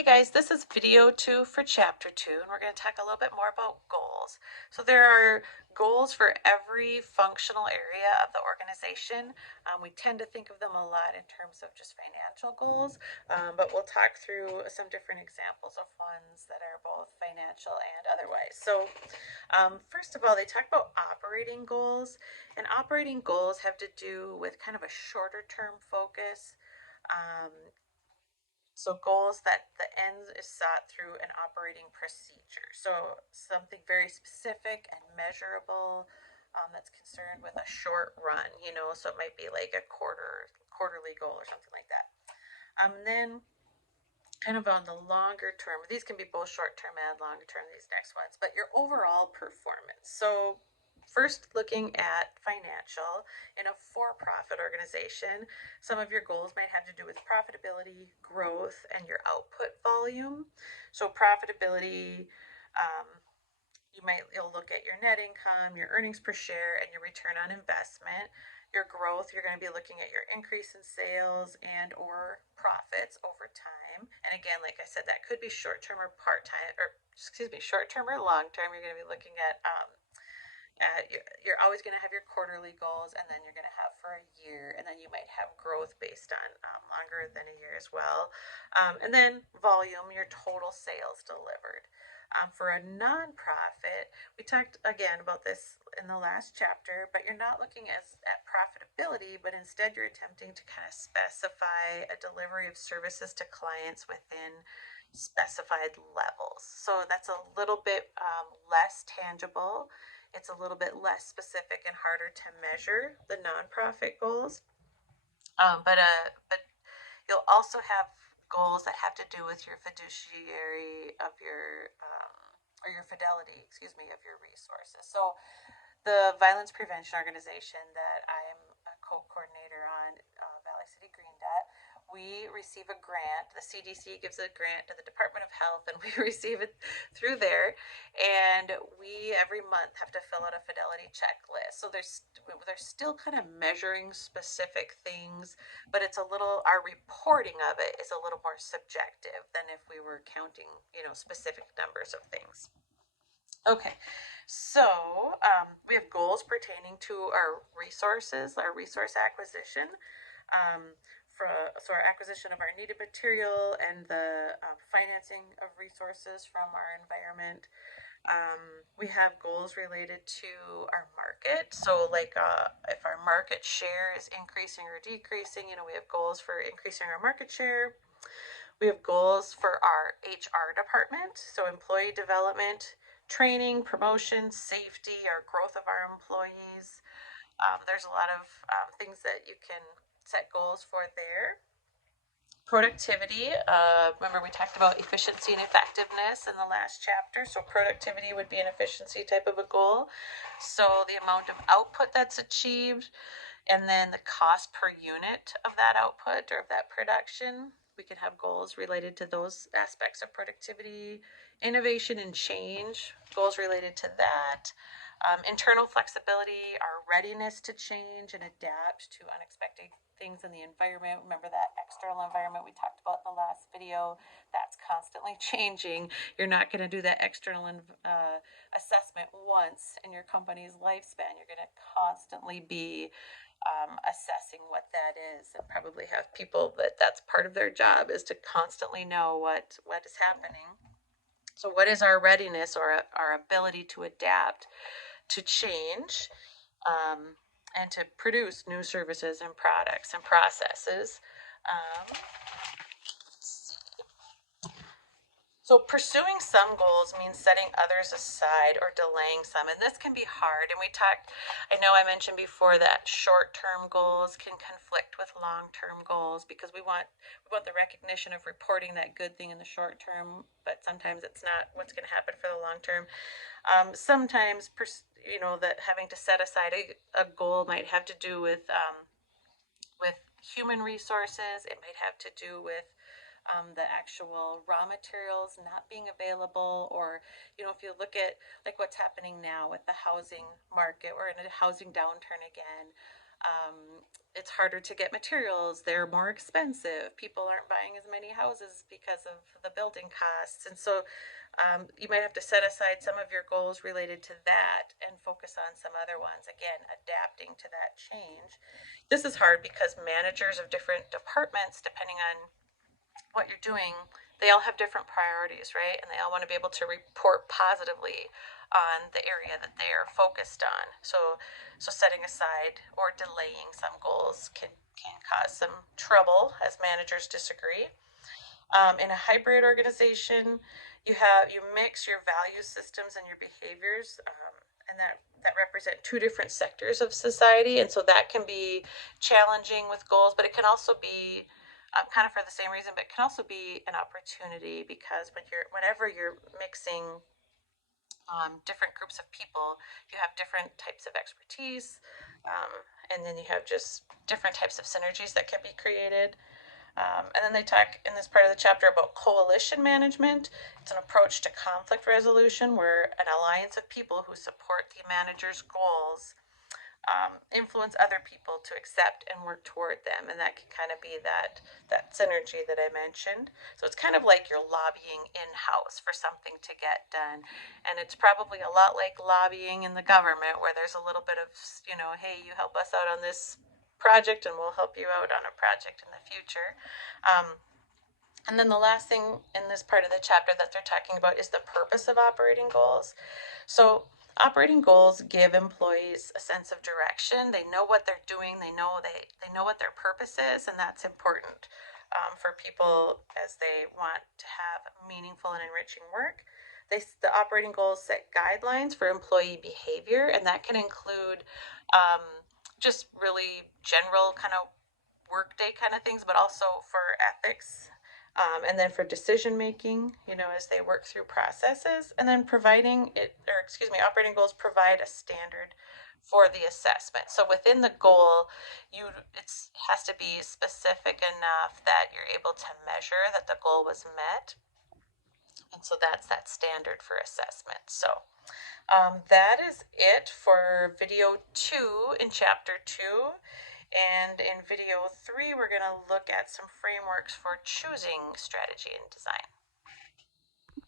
Hey guys, this is video 2 for chapter 2, and we're going to talk a little bit more about goals. So there are goals for every functional area of the organization. We tend to think of them a lot in terms of just financial goals, but we'll talk through some different examples of ones that are both financial and otherwise. So first of all, they talk about operating goals, and operating goals have to do with kind of a shorter term focus. So goals that the end is sought through an operating procedure. So something very specific and measurable that's concerned with a short run, so it might be like a quarterly goal or something like that. Then kind of on the longer term, these can be both short term and longer term, these next ones, but your overall performance. So first, looking at financial, in a for-profit organization, some of your goals might have to do with profitability, growth, and your output volume. So profitability, you'll look at your net income, your earnings per share, and your return on investment. Your growth, you're going to be looking at your increase in sales and or profits over time. And again, like I said, that could be short-term or part-time, or excuse me, short-term or long-term. You're going to be looking at you're always going to have your quarterly goals, and then you're going to have for a year, and then you might have growth based on longer than a year as well. And then volume, your total sales delivered. For a nonprofit, we talked again about this in the last chapter, but you're not looking at profitability, but instead you're attempting to kind of specify a delivery of services to clients within specified levels. So that's a little bit less tangible. It's a little bit less specific and harder to measure the nonprofit goals. But you'll also have goals that have to do with your fiduciary of your or your fidelity, of your resources. So the violence prevention organization that I'm a co-coordinator on, Valley City Green Dot, we receive a grant. The CDC gives a grant to the Department of Health, and we receive it through there. And we every month have to fill out a fidelity checklist. So they're still kind of measuring specific things, but it's our reporting of it is a little more subjective than if we were counting, specific numbers of things. Okay, so we have goals pertaining to our resources, our resource acquisition. So our acquisition of our needed material and the financing of resources from our environment. We have goals related to our market. So like if our market share is increasing or decreasing, we have goals for increasing our market share. We have goals for our HR department, so employee development, training, promotion, safety, our growth of our employees. There's a lot of things that you can set goals for there. Productivity, remember we talked about efficiency and effectiveness in the last chapter, so productivity would be an efficiency type of a goal. So the amount of output that's achieved, and then the cost per unit of that output or of that production. We can have goals related to those aspects of productivity. Innovation and change, goals related to that. Internal flexibility, our readiness to change and adapt to unexpected things in the environment. Remember that external environment we talked about in the last video? That's constantly changing. You're not going to do that external assessment once in your company's lifespan. You're going to constantly be assessing what that is, and probably have people that's part of their job is to constantly know what is happening. So what is our readiness or our ability to adapt to change and to produce new services and products and processes? So pursuing some goals means setting others aside or delaying some, and this can be hard. And I know I mentioned before that short-term goals can conflict with long-term goals because we want the recognition of reporting that good thing in the short term, but sometimes it's not what's going to happen for the long term. Sometimes, that having to set aside a goal might have to do with human resources. It might have to do with the actual raw materials not being available, or if you look at like what's happening now with the housing market, we're in a housing downturn again. It's harder to get materials, they're more expensive, people aren't buying as many houses because of the building costs. And so you might have to set aside some of your goals related to that and focus on some other ones. Again, adapting to that change. This is hard because managers of different departments, depending on what you're doing, they all have different priorities, right? And they all want to be able to report positively on the area that they are focused on. So setting aside or delaying some goals can cause some trouble as managers disagree. In a hybrid organization, you mix your value systems and your behaviors, and that represent two different sectors of society, and so that can be challenging with goals, but it can also be kind of for the same reason, but it can also be an opportunity because whenever you're mixing different groups of people, you have different types of expertise, and then you have just different types of synergies that can be created. And then they talk in this part of the chapter about coalition management. It's an approach to conflict resolution where an alliance of people who support the manager's goals influence other people to accept and work toward them. And that can kind of be that synergy that I mentioned. So it's kind of like you're lobbying in-house for something to get done. And it's probably a lot like lobbying in the government where there's a little bit of, hey, you help us out on this project and we'll help you out on a project in the future. And then the last thing in this part of the chapter that they're talking about is the purpose of operating goals. So operating goals give employees a sense of direction. They know what they're doing. They know what their purpose is, and that's important for people as they want to have meaningful and enriching work. The operating goals set guidelines for employee behavior, and that can include just really general kind of workday kind of things, but also for ethics, and then for decision making, as they work through processes, and then operating goals provide a standard for the assessment. So within the goal, it has to be specific enough that you're able to measure that the goal was met. And so that's that standard for assessment. So that is it for video 2 in chapter 2. And in video 3, we're going to look at some frameworks for choosing strategy and design.